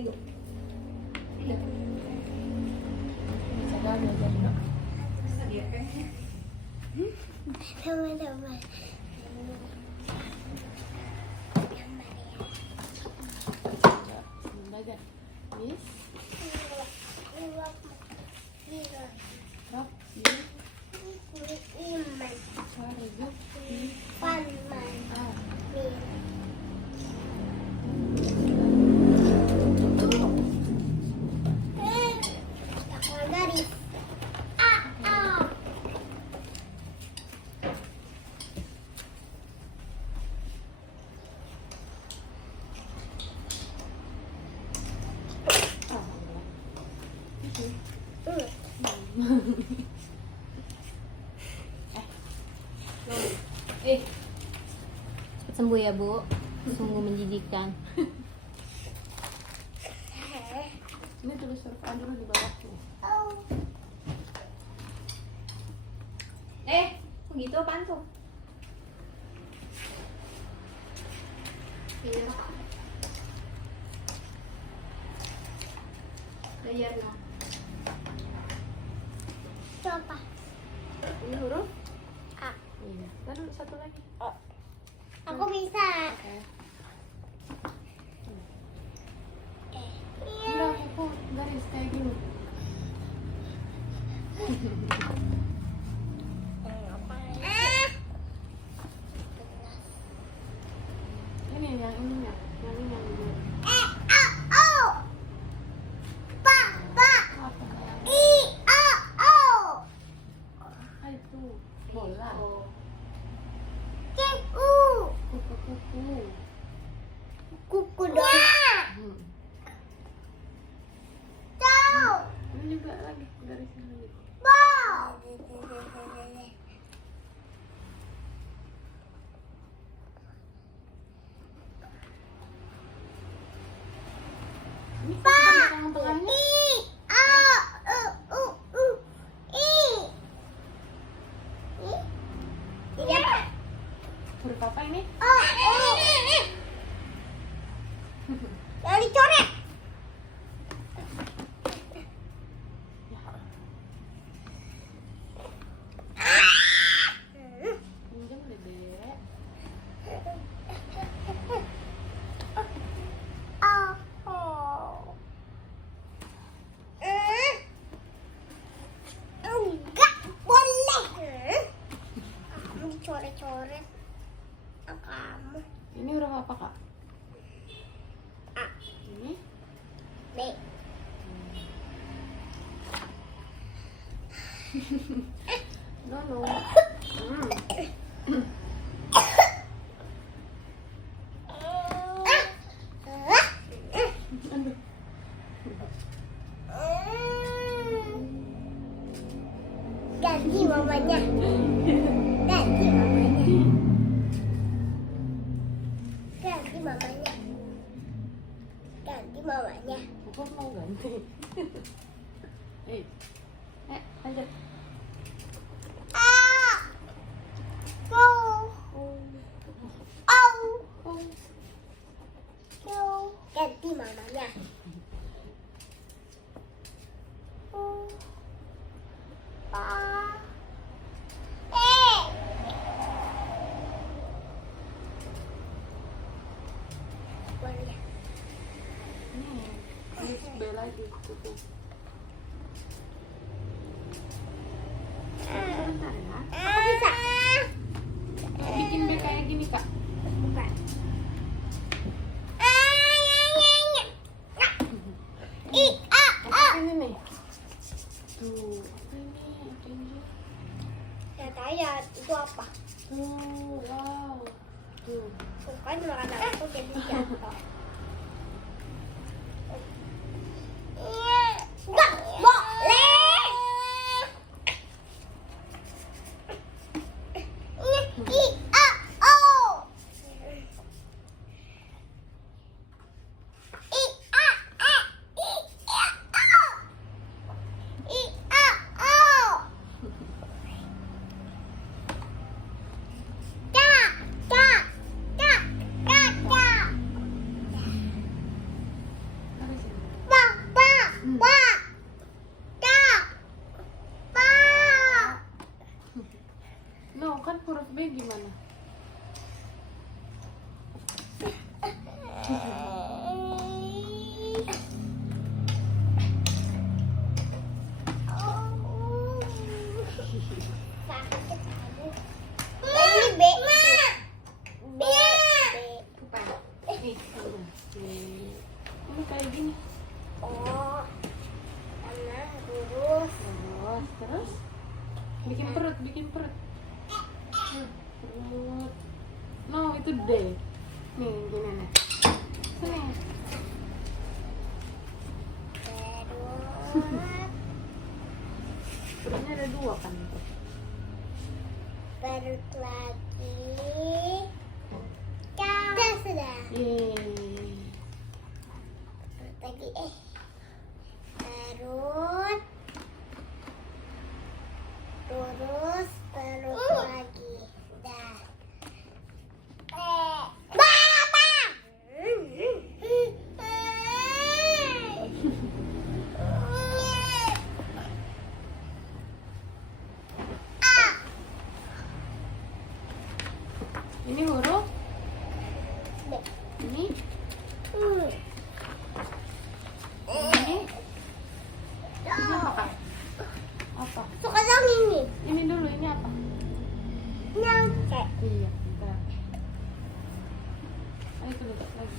Ego. Bisa gagal jadi nak. Masa dia kan? Teman-teman. Bagan. Yes. Rap. Iman. Sarjut. Panman. Ah. Garis. Cepat sembuh ya, Bu. Sungguh menjijikkan. Ini tulis surfan dulu di bawah tuh. Begitu apaan tuh? Iya. Belajar dong. Coba. Ini huruf A. iya. Lalu satu lagi. Aku bisa. Oke. Iya. Udah aku garis kayak gini. Ini yang ininya, yang ini yang ini. Apa itu? Bola. Kuku-kuku. Kuku doang. Ini juga lagi garisnya lagi. Ini tengah-tengahnya. Huruf apa ini? Yang dicoret. Pinjam Dedek. Enggak boleh. Kamu dicoret-coret. Kamu. Ini huruf apa, Kak? A. Ini? B. No. Aduh. Ganti mamanya. Ganti mamanya. Ganti mamanya. Ganti mamanya. Aku mau ganti. Lanjut. Ganti mamanya. Boleh. Tulis B lagi. Tutup. Sebentar ya. Aku bisa. Bikin B kayak gini, Kak. Bukan. Ini nih. Tuh, apa ini? Apa ini? Ya tanya itu apa? Tuh, wow. Tuh. Bukan makanan aku jadi jatuh. Nggak boleh. Sakit aduh. Ini B. B. Bukan. Nih, sama. Nih. Ini kayak gini. Oh. Sama lurus. Terus bikin perut. Perut. No, itu D. Nih, gini nih. Sini. Terus. Perutnya ada 2 kan? Perut lagi. Sudah. Yeay. Perut lagi perut. Terus perut lagi. Dah. Baba. Ini huruf. B. Ini. Hmm. Ini. Ini apa kak? Apa? Suka yang ini. Ini dulu. Ini apa? Nyampe. Iya. Bentar. Ayo itu duduk lagi.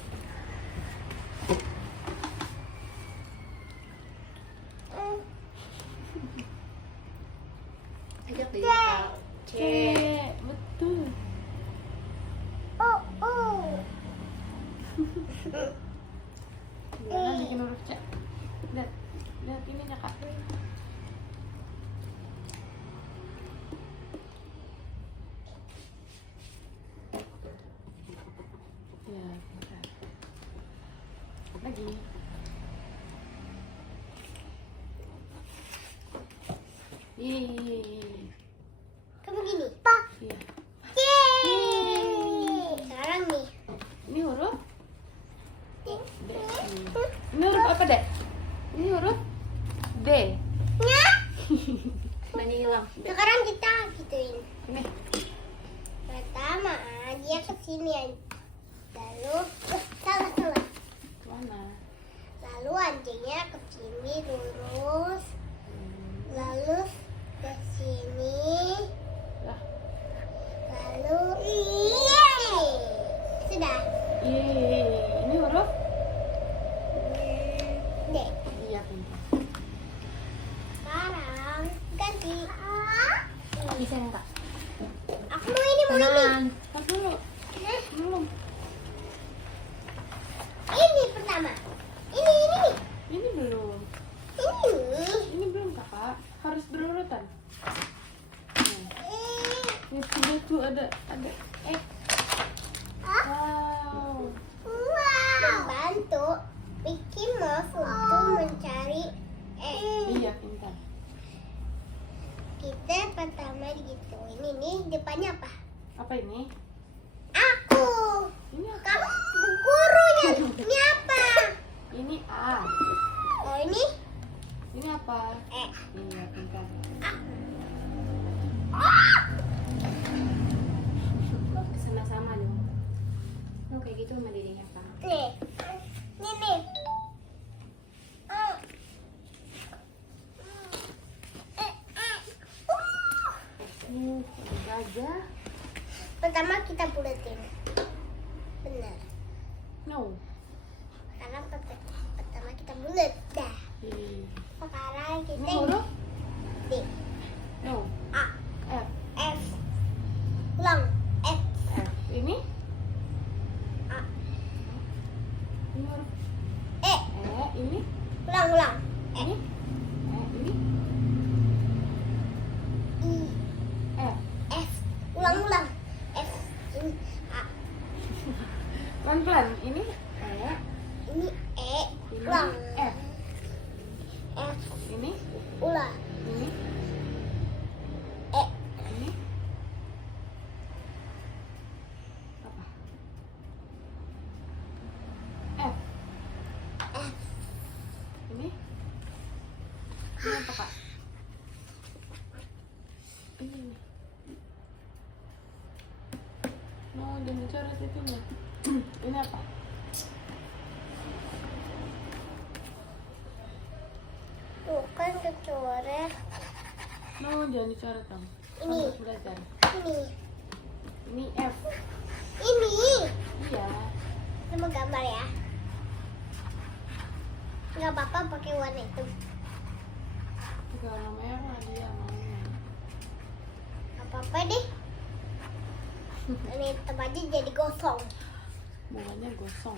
Ajak deh. C. Betul. Gimana bikin huruf C? Lihat ininya kak. Ya, bentar. Lagi. Yeay. Kamu gini. Pak. Iya. Yeay. Sekarang nih. Ini huruf D. Ini huruf apa, Dek? Ini huruf D. Nya. Banyak hilang. Sekarang kita gituin. Ini. Pertama dia ke sini. Lalu salah. Mana? Lalu anjingnya ke sini lurus. Lalu ke sini. Lah. Lalu sudah. Yeay. Ini huruf D. Iya, pintar. Sekarang ganti. Bisa enggak? Aku mau ini. Tar dulu. Belum. Ini pertama. Ini. Ini belum. Ini. Ini belum, Kakak. Harus berurutan. Ini sudah tuh ada X. Wow. Membantu Mickey Mouse untuk mencari Iya, pintar. Kita pertama gitu. Ini depannya apa? Apa ini? Aku. Ini apa? Kamu gurunya. Ini apa? Ini A. Oh ini Ini apa? E. Iya, pintar. Sama-sama dong. Lu kayak gitu sama dirinya sama. Nih. Nih. Ada gajah. Pertama kita buletin. Benar. No. Sekarang pertama kita bulet. Dah. Iya. Sekarang Ini kita huruf? D. No. A. F. F. Long. F. F. Ini? A. Ini huruf E. E. Ini? Ulang. Ini? E. Ini? I. F. F. Ulang. F. Ini A. Pelan-pelan. Ini? E. Ini E. Ini? Ulang. F. F. Ini? Ulang. Ini? E. Ini? Apa? F. F. Ini? Ini apa, Kak? Ini. No, jangan dicoret itunya. Ini apa? coret. No, jangan dicoret dong. Ini. Selamat belajar. Ini. Ini F. Ini. Iya. Sama gambar ya. Nggak apa-apa pakai warna itu. Kalau merah dia maunya. Nggak apa-apa deh. Ini hitam aja jadi gosong. Bunganya gosong.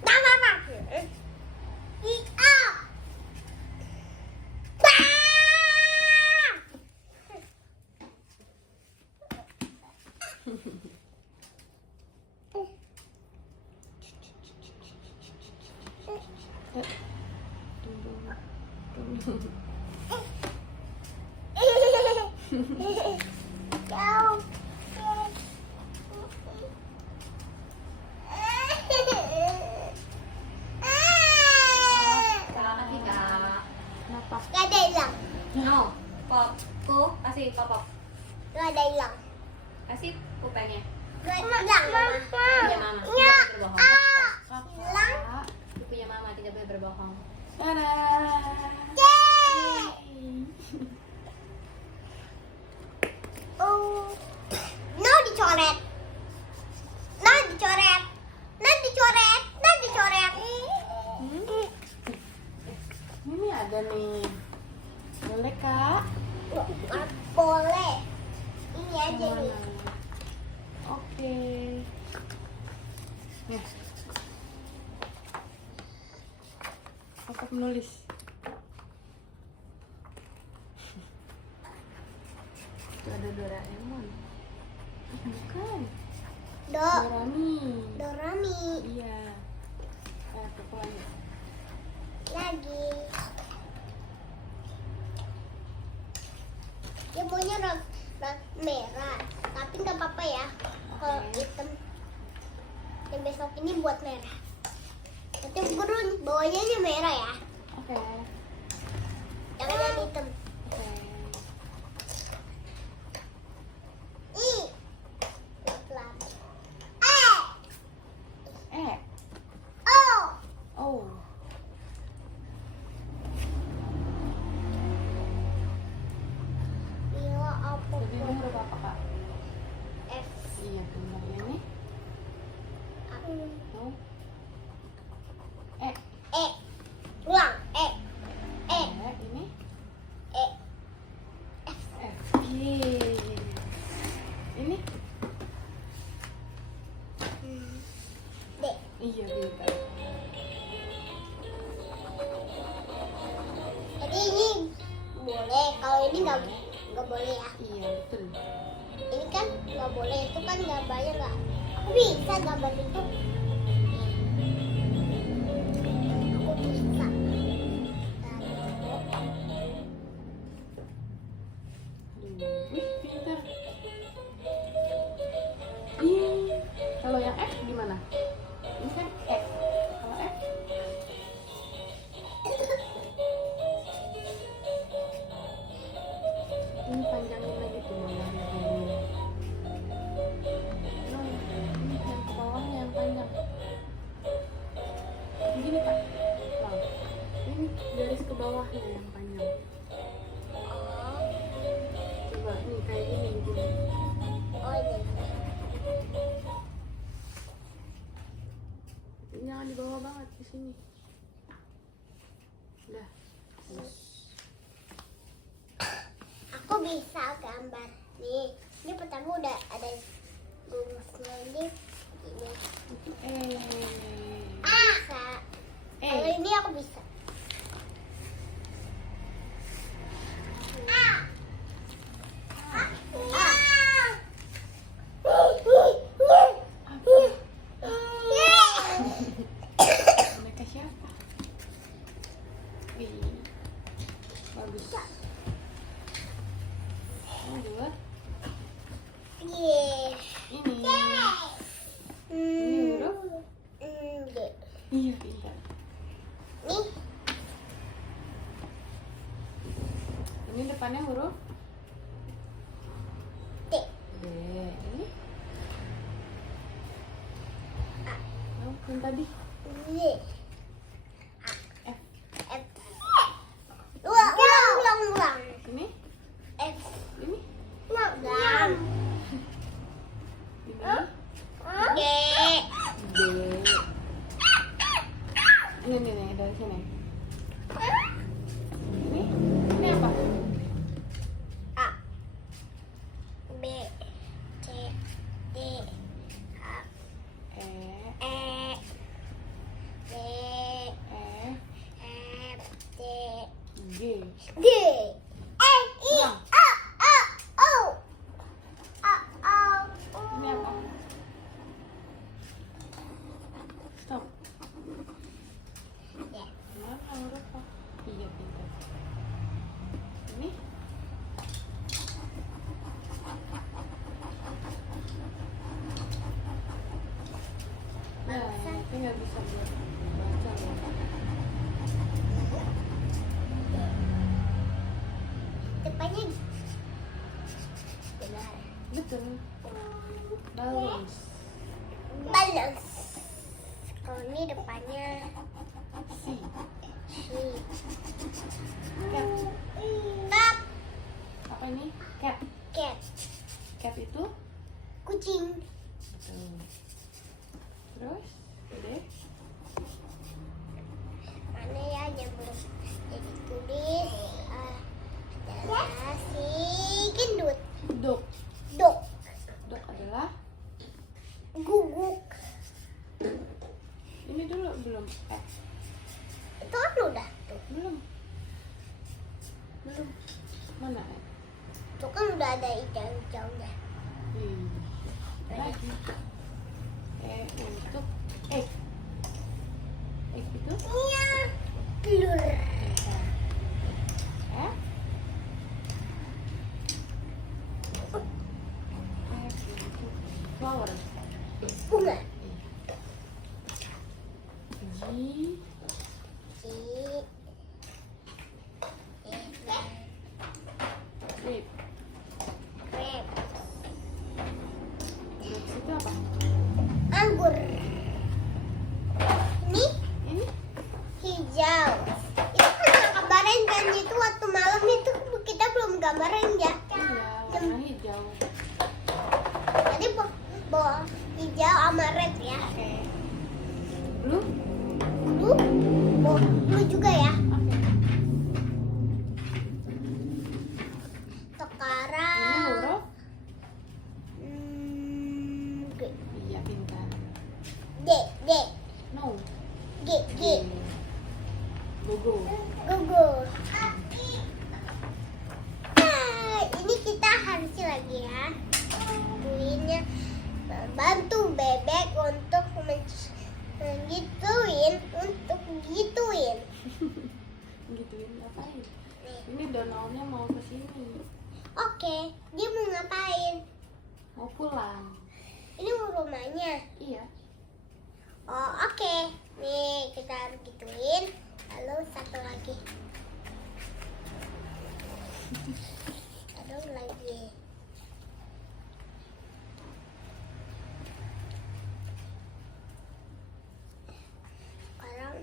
Nggak apa-apa. Iya. Jauh. Kasih kak. Kenapa? Gak ada hilang. No. Popku kasih popok. Gak ada hilang. Kasih pulpennya. Gak ada hilang. Punya mama. Ya. Tidak boleh berbohong. Hilang. Itu punya mama, tidak boleh berbohong. Dadah. Yeay. Oh. No dicoret. No dicoret. No dicoret. No dicoret. Ini ada nih. Boleh kak? Nggak boleh. Ini aja Yang nih. mana? Oke. Nih. Kakak menulis. Itu ada Doraemon. Bukan. Dorami. Dorami. Iya. Pokoknya. Lagi. Dia maunya merah, tapi nggak apa-apa ya. Kalau hitam, yang besok ini buat merah. Nanti guru bawahnya ini merah ya, Oke. jangan yang hitam. Oke. Pelan. Oh. Oh. Bila apa Jadi ini huruf apa kak? F. Iya gambarnya nih. Oh. E. Ulang. E. E. Ini. E. F. Yeay. Ini. D. Iya pintar. Jadi ini boleh, kalau ini nggak boleh ya. Iya betul. Ini kan nggak boleh, itu kan gambarnya nggak. Aku bisa gambar itu. Aku bisa. Wih pintar. Ih, kalau yang F gimana? Ini kan F. Kalau F? Ini panjangin lagi tuh gambarnya kayak gini. No, ini yang ke bawahnya yang panjang. Begini kak. Wow. Ini garis ke bawahnya yang panjang. Coba nih kayak gini gini. Oh iya. Jangan di bawah banget di sini. Udah. Aku bisa gambar nih. Ini pertama udah ada rumusnya ini. Ini. Bisa. Kalau ini aku bisa. Mereka siapa? Wih, bagus. Yang dua, Iya. ini. Hmm. huruf? D. Iya, pintar. Nih. Ini depannya huruf T. D. Ini? Oh, yang tadi Y. F. F. D. D. Ini dari sini. Ini apa? A. B. C. D. H. E. E. D. F. F. D. G. D. E. I. A. A. O. A. O. Ini apa? Stop. D. Mana huruf apa? Iya, pintar. Ini? Nah, ini nggak bisa buat baca loh. Depannya benar. Betul. Balance. Balance. Kalau ini depannya C. C. Cat. Tap. Apa ini? Cat. Cat. Cat itu? Kucing. Betul. Terus? Udah? Mana ya yang belum jadi tulis? Adalah si gendut. Dog. Dog. Dog adalah? Guguk. Ini dulu belum. Itu kan udah tuh. Belum. Belum. Mana? Itu kan udah ada hijau-hijaunya. Lagi. Untuk egg. Egg itu? Iya. Telur. Flower. Bunga. G. G. Grape. Grape. Grapes itu apa? Anggur. Ini Ini? hijau. Itu kan gambaran kan itu waktu malam itu kita belum gambaran ya. Iya, warna hijau. Jadi bawa hijau sama red ya. Oke. Blue? Blue, blue juga ya. Oke. Sekarang Ini huruf? G. Iya, pintar. D. D. No. G. G. Logo. Gugur. Nah, ini kita harus lagi ya. Bantuinnya bantu bebek untuk menggituin, untuk gituin. Gituin ngapain? Nih. Ini Donaldnya mau ke sini. Oke, dia mau ngapain? Mau pulang. Ini mau rumahnya. Iya. Oh, oke. Nih, kita harus gituin. Lalu satu lagi. Satu lagi. Sekarang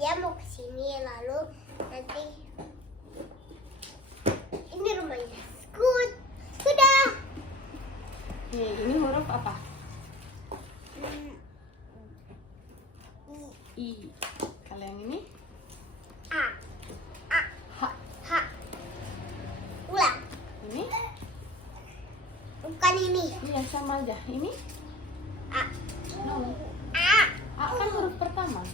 dia mau ke sini lalu nanti ini rumahnya. Sudah. Nih, ini huruf apa? I. Kalau yang ini? A. A. H. H. Ulang. Ini? Bukan ini. Iya, sama aja. Ini? A. No. A. A kan huruf pertama.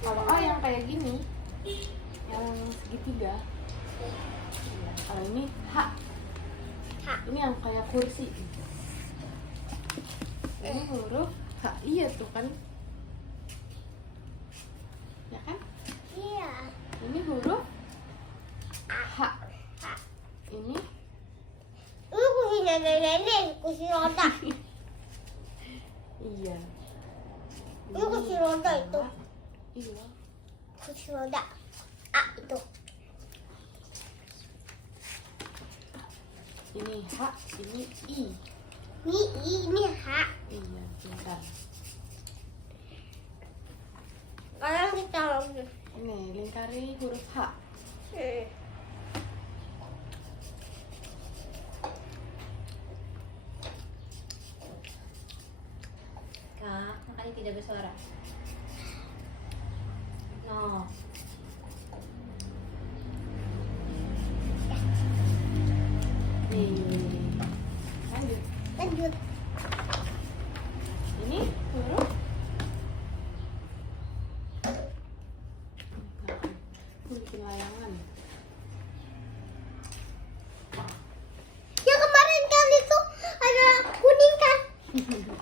Kalau A yang kayak gini, yang segitiga. Iya. Kalau ini H. H. Ini yang kayak kursi. Ini huruf H. Iya tuh kan. Ya kan? Iya. Ini huruf H. H. Ini Ini kursi nenek-nenek, kursi roda. iya. Ini kursi roda itu. Iya. Kursi roda. A itu. Ini H, ini I. Ini H. Iya, pintar. Sekarang kita lagi. Ini lingkari huruf H. Kak, makanya tidak bersuara. No. Nih. Lanjut. Lanjut. Ini huruf. Nah, aku bikin layangan. Yang kemarin kali tuh ada kuning kan?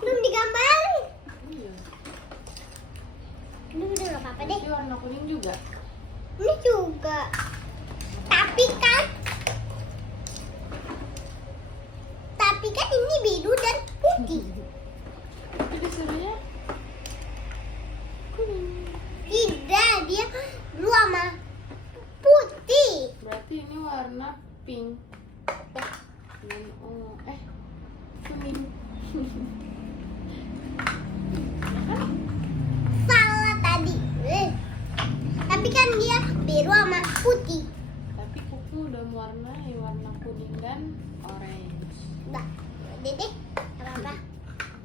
Belum digambarin. Iya. Ini udah nggak apa-apa deh. Ini warna kuning juga. Ini juga. Tapi kan ini biru dan putih. Tapi disuruhnya kuning. Tidak, dia blue sama putih. Berarti ini warna pink. Dan kuning. Salah tadi. Tapi kan dia biru sama putih. Tapi kuku udah mewarnai warna kuning dan orange. Udah, deh. Apa-apa.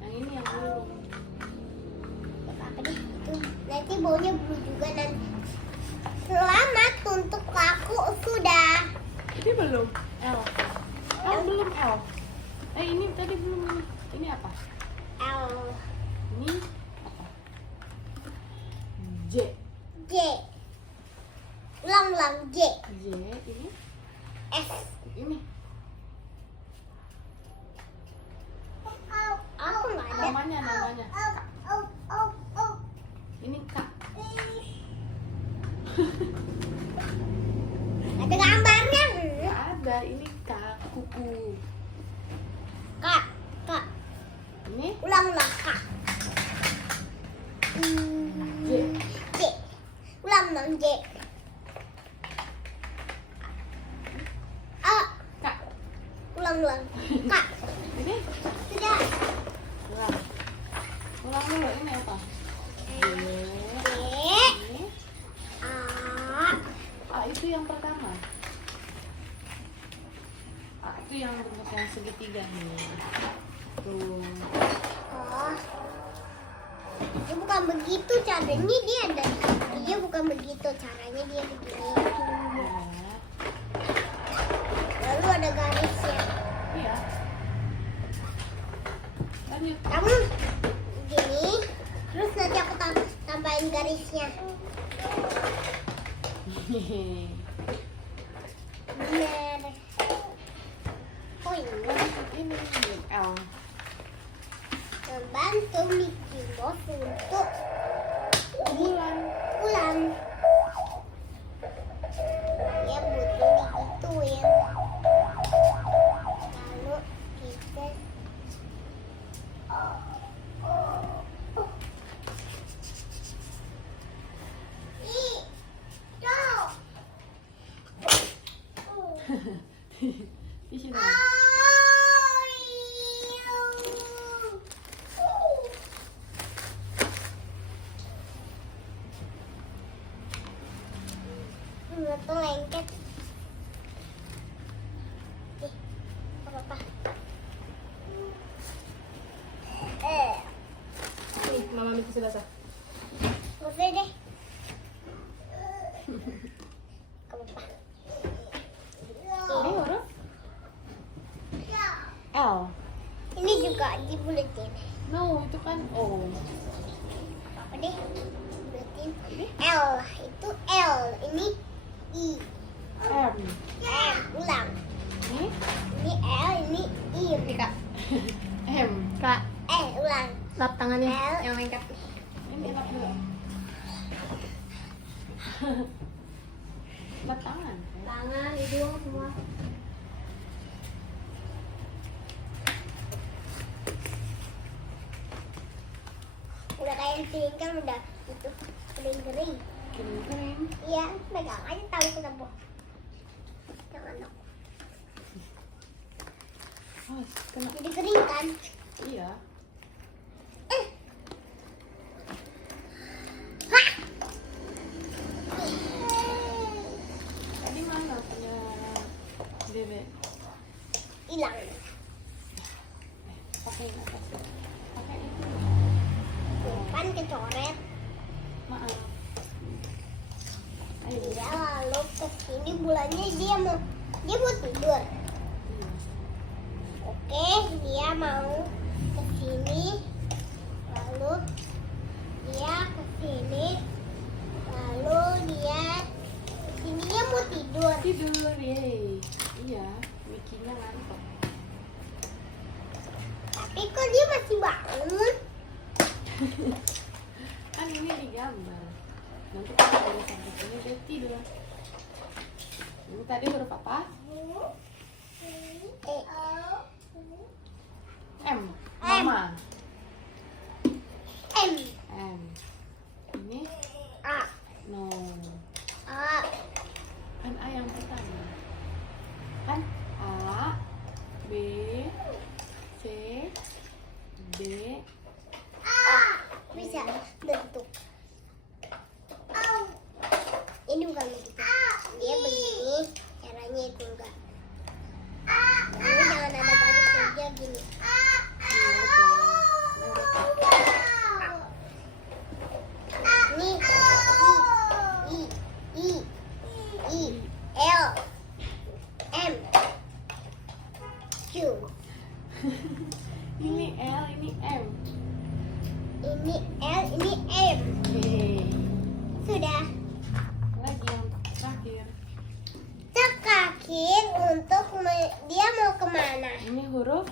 Yang ini yang belum. Apa deh. Tuh, nanti baunya blue juga dan selamat untuk aku sudah. Ini belum. L. Oh, belum L. Ini tadi belum ini. Ini apa? L, Ini apa? J. J. Ulang-ulang J. J ini S. ini. Aku nggak ada. Namanya. Ini K. Ada gambarnya. Nggak ada. Ini K kuku. Kak, kak. Ini Ulang-ulang kak. J. J. Ulang-ulang J. A. K. Ulang-ulang kak. Ini Sudah. ulang. Ulang dulu. Ini apa? J. J. Ini A. itu yang pertama. Itu yang bentuk yang segitiga nih. Tuh. Oh. Dia bukan begitu caranya dia ada. Dia bukan begitu caranya dia begini. Ya. Lalu ada garisnya. Iya. Lanjut. Kamu gini, terus nanti aku tambahin garisnya. Bener. Oh ini Ini L. membantu Mickey Mouse untuk Bulan. pulang. Ya butuh digituin. Lalu kita Di sini. Itu lengket. Apa-apa. Nih, Mama minta si basah. Udah deh. Apa-apa. Ini huruf L. Ini juga dibuletin. No, itu kan O. Apa deh? Buletin. L itu L. Ini I. M. M. Ulang. Ini Ini L. Ini I. Kak, M. Kak, Ulang. lap tangannya L. yang lengkap. Ini lap dulu. Lap tangan. Tangan, hidung, semua. Udah kayak piring kan udah itu kering. Kering-kering. Iya, pegang aja tahu kenapa. Jangan dong. Oh, kena. Jadi kering kan? Iya. Hah! Kesini bulannya dia mau tidur. Oke, dia mau kesini, lalu dia kesini, lalu dia kesini, dia mau tidur. Tidur, yeay. Iya, Mickey-nya ngantuk. Tapi kok dia masih bangun? Kan ini digambar. Nanti kalau udah sampai sini dia tidur. Ini tadi huruf apa? M. Mama. M. M. Ini A. no. A. Kan A yang pertama. Kan A, B, C, D. Bisa bentuk. Ini bukan begitu. Dia begini, caranya itu enggak. Kamu jangan ada garis saja gini. Ini I L M Q. Ini L, ini M. Ini L, ini M. Yeay. Sudah. Lagi yang terakhir. Cek kaki untuk dia mau kemana? Ini huruf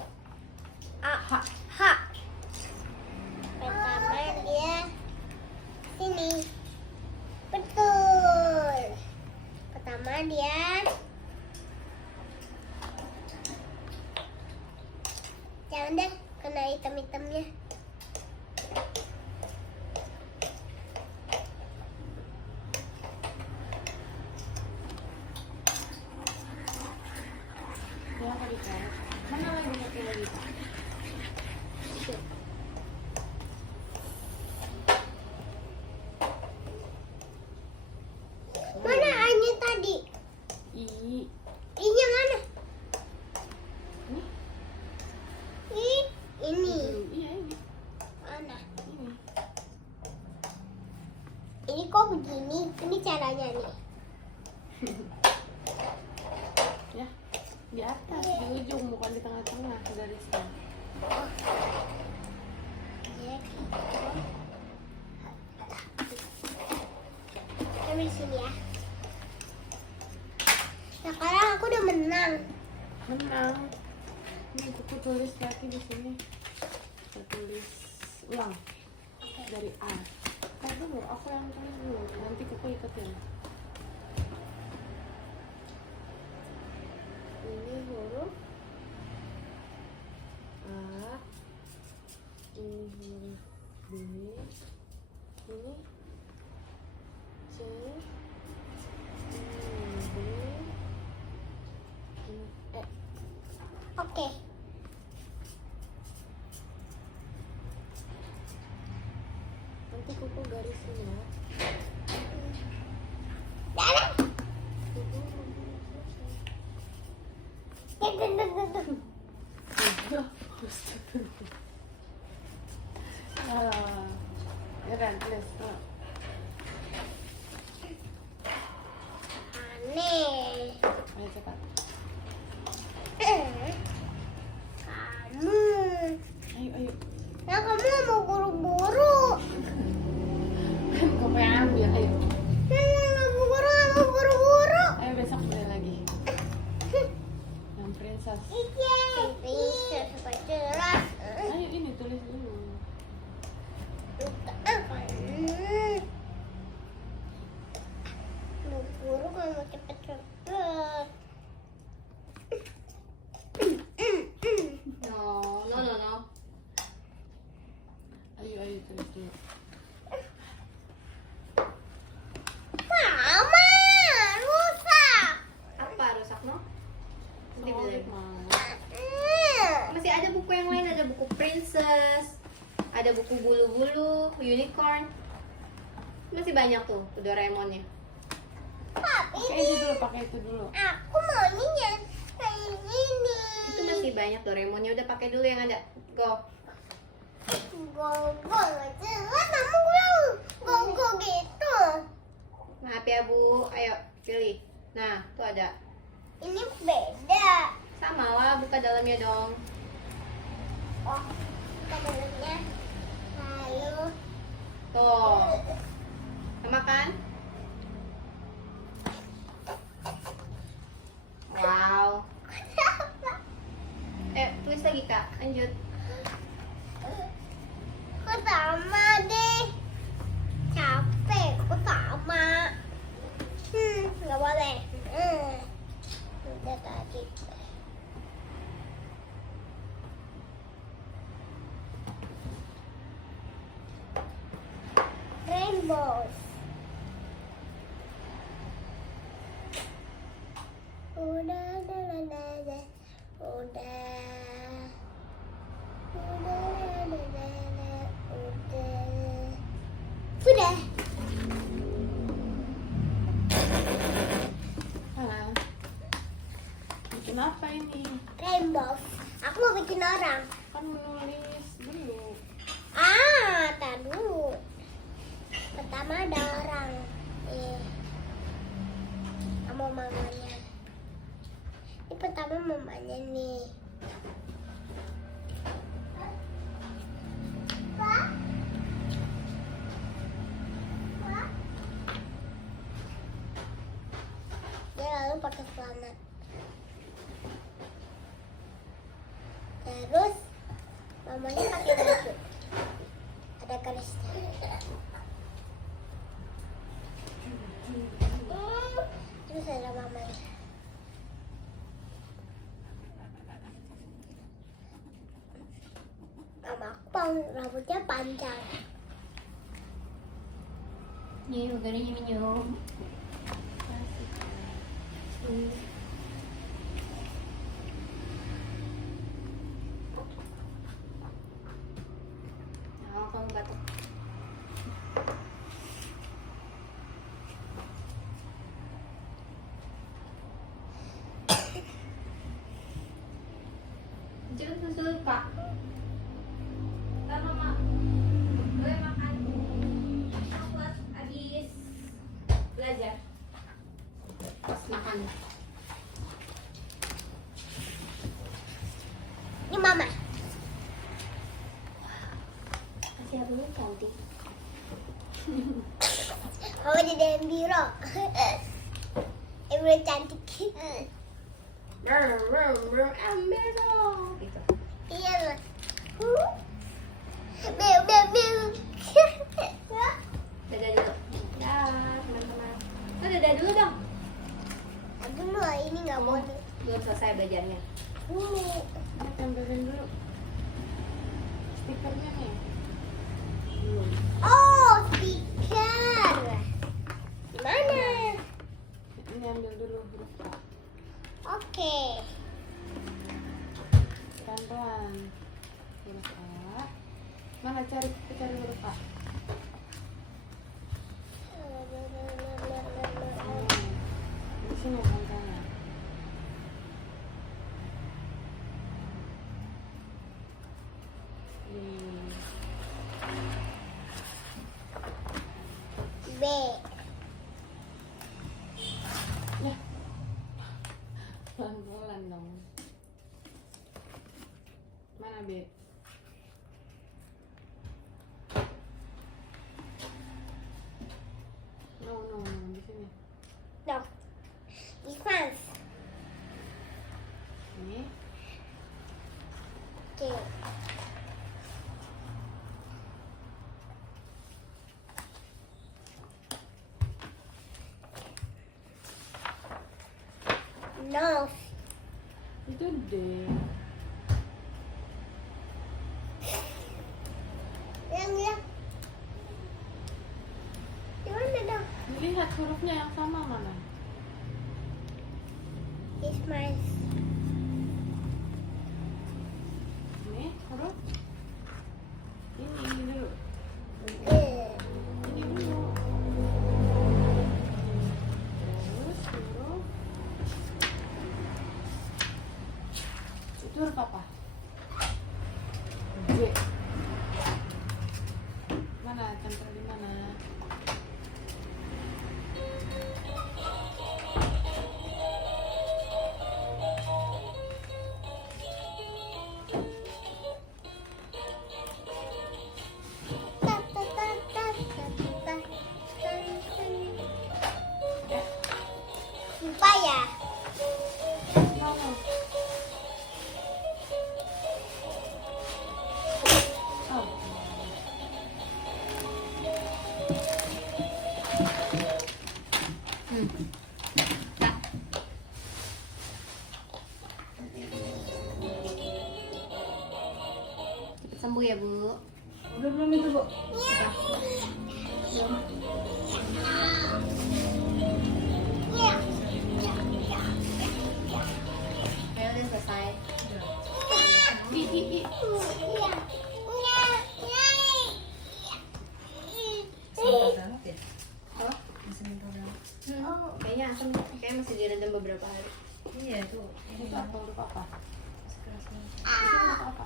A. H. H. Pertama dia sini. Betul. Pertama dia jangan deh kena hitam-hitamnya. Ya, apa dicari? Mana lagi satu lagi? Mana A-nya tadi? I. I-nya mana? Ini. Ini. Iya, ini. Mana? Ini. Ini kok begini? Ini caranya nih. Ya, di atas, di ujung, bukan di tengah-tengah garisnya. Ya, kita di sini ya. Sekarang aku udah menang. Menang. Ini aku tulis lagi di sini. Kita tulis ulang dari A. Dulu, aku yang tulis dulu. Nanti kuku ikutin. Ini huruf A. Ini huruf B. Ini C. Ini D. Ini E. Oke. Nanti kuku garisin ya. Jangan. Kuku ya kan, tulis. Aneh. Ayo cepat. Kamu. Ayo, ayo. Nah, kamu mau buru-buru. Kan kamu yang ambil, ayo. Nggak buru-buru. Ayo besok beli lagi. Yang princess. Bisa supaya jelas. Ayo ini tulis dulu. Buru kamu cepet-cepet. No, no, no, no. Ayo, ayo tulis dulu. Mama, rusak. Apa rusak no? Nanti beli. Masih ada buku yang lain, ada buku princess, ada buku bulu-bulu, unicorn. Masih banyak tuh Doraemonnya. Tapi Pakai itu dulu. aku maunya yang kayak gini. Itu masih banyak Doraemonnya. Udah pakai dulu yang ada. Go. Go nggak jelas, kamu go gitu. Maaf ya Bu. Ayo pilih. buka dalamnya dong. Oh, kita dalamnya. Lalu. Tuh. Sama kan? Wow. Tulis lagi Kak, lanjut. Kok sama deh. Capek, kok sama. Nggak boleh. Udah tadi. Rainbows. Udah. Halo. Bikin apa ini? Rainbows. Aku mau bikin orang. Kan menulis dulu. Tar dulu. Pertama ada orang. Sama mamanya. Ini pertama mamanya nih. Dia lalu pakai celana. Terus mamanya pakai baju. Ada garisnya. Terus ada mamanya. Mama aku rambutnya panjang. Nih, ugarnya minum. Nah, kamu batuk. Jangan susul Pak. Ntar mama boleh makan. Aku buat habis belajar. Pas makan. Ini mama. Kasih dulu cantik. Mama jadi yang biru. Ibu cantik. Ambil dong. Gitu. Iya lah. Bel bel bel. Dadah dulu. Dah, teman-teman. Dadah dulu dong. Dulu ini nggak boleh. Belum selesai belajarnya. Ini tempelin dulu. Stikernya nih. Belum. Oh, stiker. Gimana? Ini ambil dulu huruf A. Oke. Pelan-pelan. Huruf A. Mana cari huruf A? Di sini angkanya. B. Ya. Pelan-pelan dong. Mana B? No, di sini. No. Defense. Ini. Oke. No. Itu D. Yang. Gimana dong? Lihat hurufnya yang sama mana? Is my. Ini huruf. Ini dulu. Ini dulu. Terus huruf. Itu huruf apa? J. Mana? Tempel di mana? Ayo udah selesai. Apa? Kayaknya asam, kayaknya masih direndam beberapa hari. Iya tuh. Itu apa untuk apa? Sekerasnya. Itu untuk apa?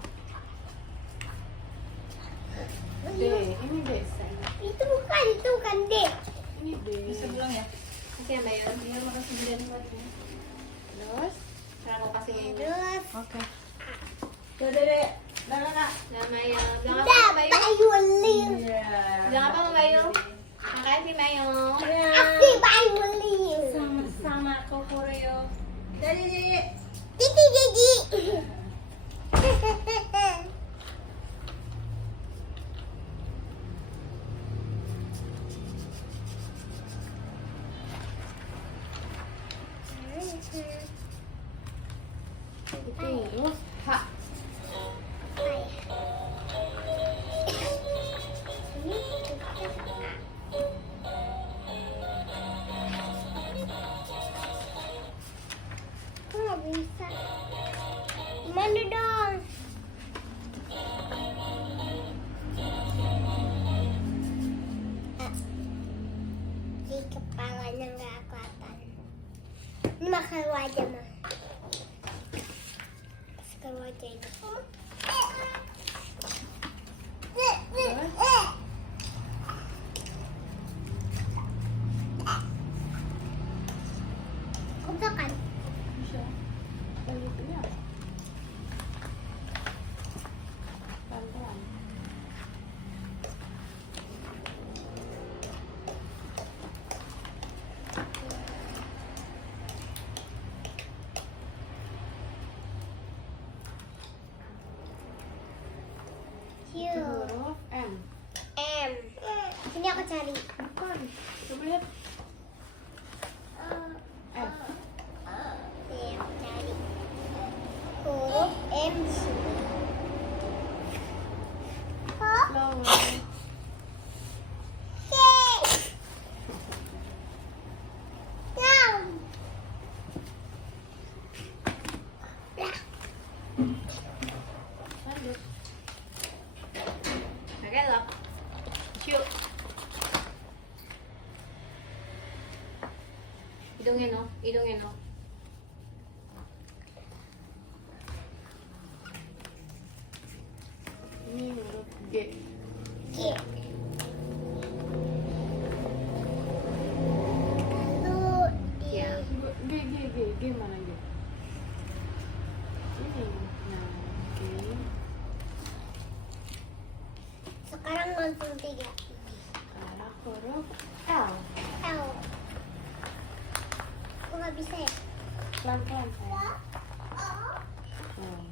D, ini D. Itu bukan deh. Ini D. Bisa pulang ya? Kasih ya Mbak Yon. Iya, makasih Bidan buatnya. Terus, sekarang aku kasih ini. Terus Oke. Tuh, Dede. Dah, Kak. Nah Mbak Yon, bilang apa udah Mbak Yon? bayulin. Iya. Bilang apa Mbak Yon? Makasih Mbak Yon. Asli bayulin. Sama Kokoreo. Jadi. Titi Gigi. Terus H. Kok nggak bisa? Gimana dong? Di kepalanya nggak kelihatan. Ini makan wajah mah. Makan wajah ini. Kok bisa kan? Bisa. Lanjutinnya apa? Pelan-pelan. Itu Q. huruf M. M. Sini aku cari. Bukan. Coba lihat. F. Nih, aku cari. Huruf M. Hah? Flower. K. Down. Lanjut. Oke, lock. Cuk. Hidungnya no, hidungnya no. Ini huruf G. G. Lalu di Ya. G mana G? Ini. Nah, G. sekarang langsung 3. Sekarang huruf L. L. Kok nggak bisa ya? Pelan-pelan sayang.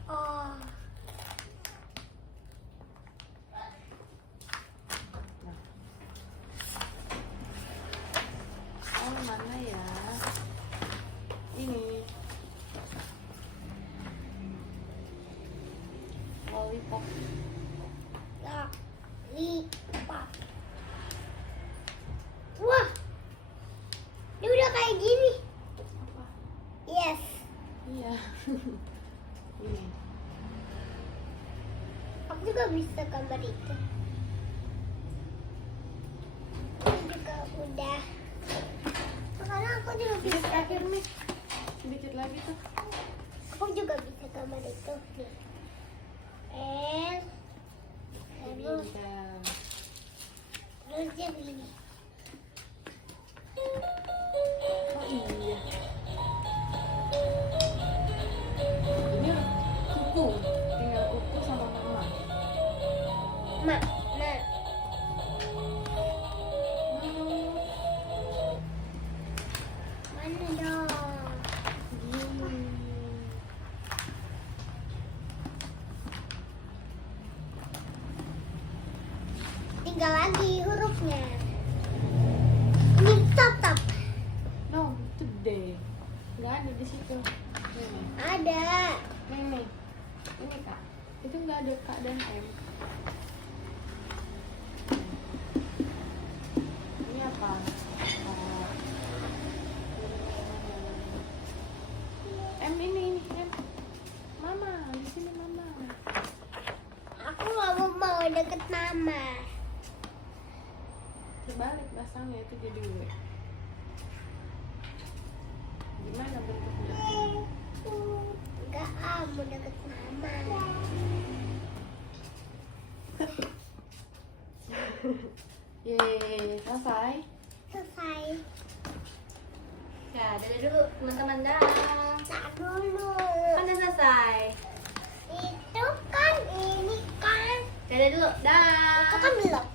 Oh. Oh, mana ya? Ini. Lollipop. Lollipop. Wah. Ini udah kayak gini. Apa? Yes. Iya. Ini. Aku juga bisa gambar itu. Aku juga udah. Sekarang aku juga Ini bisa. terakhir nih. Sedikit lagi tuh. Aku juga bisa gambar itu. Nih. L. Terus Bintang. dia begini. Oh iya. Ini kuku. Tinggal kuku sama mama. Ma. Nah. Mana dong? Gini. Tinggal lagi hurufnya. Ini tetap No, itu D. Nggak ada di situ. Nih, ada. nih. Ini kak. Itu nggak ada K dan M. Dibalik pasangnya itu jadi W. Gimana bentuknya? Enggak, mau deket mama. Yeay, selesai. Selesai. Ya, dadah dulu teman-teman dah. Tak dulu. Kan udah selesai. Itu kan ini kan. Dadah dulu, dah. Itu kan belum.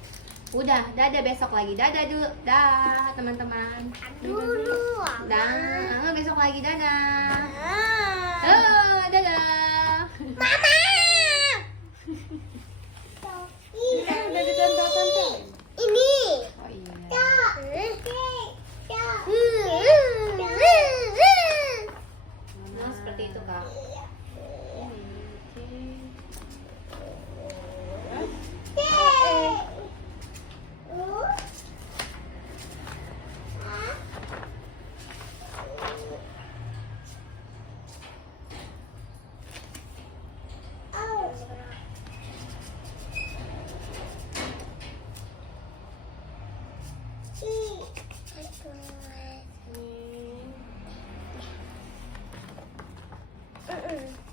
Udah, dadah besok lagi. Dadah dulu, dah teman-teman. Tak dulu. Dah, besok lagi dadah. Ah. Dadah. Mama. Ini. Udah ditempel-tempel. Ini. Oh iya. Nah, seperti itu kak. Mm-mm.